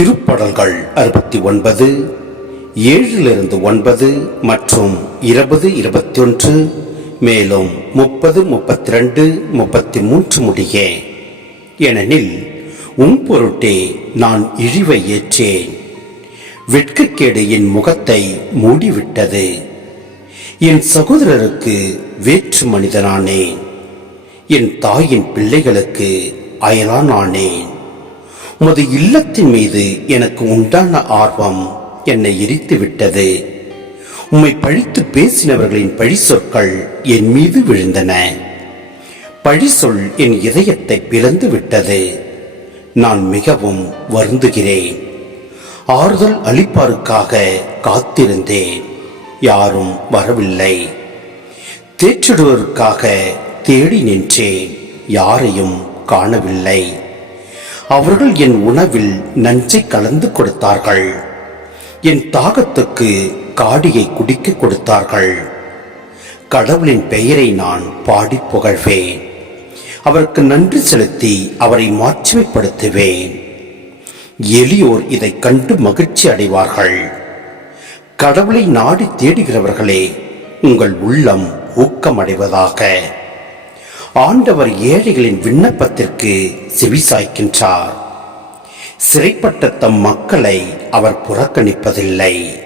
திருப்படல்கள் அறுபத்தி ஒன்பது ஏழிலிருந்து ஒன்பது மற்றும் இருபது இருபத்தி ஒன்று மேலும் முப்பது முப்பத்தி ரெண்டு முப்பத்தி மூன்று முடிய. ஏனெனில் உன் பொருட்டே நான் இழிவை ஏற்றேன். வெட்கக்கேடு என் முகத்தை மூடிவிட்டது. என் சகோதரருக்கு வேற்று மனிதனானேன். என் தாயின் பிள்ளைகளுக்கு அயலானானேன். உமது இல்லத்தின் மீது எனக்கு உண்டான ஆர்வம் என்னை எரித்து விட்டது உம்மை பழித்து பேசினவர்களின் பழி சொற்கள் என் மீது விழுந்தன. பழி சொல் என் இதயத்தை பிளந்து விட்டது நான் மிகவும் வருந்துகிறேன். ஆறுதல் அளிப்பாருக்காக காத்திருந்தேன். யாரும் வரவில்லை. தேற்றிடுவதற்காக தேடி நின்றேன். யாரையும் காணவில்லை. அவர்கள் என் உணவில் நஞ்சை கலந்து கொடுத்தார்கள். என் தாகத்துக்கு காடியை குடிக்க கொடுத்தார்கள். கடவுளின் பெயரை நான் பாடி புகழ்வேன். அவருக்கு நன்றி செலுத்தி அவரை மாட்சிமைப்படுத்துவேன். எளியோர் இதைக் கண்டு மகிழ்ச்சி அடைவார்கள். கடவுளை நாடி தேடுகிறவர்களே உங்கள் உள்ளம் ஊக்கமடைவதாக. ஆண்டவர் ஏழைகளின் விண்ணப்பத்திற்கு செவிசாய்க்கின்றார். சிறைப்பட்ட தம் மக்களை அவர் புறக்கணிப்பதில்லை.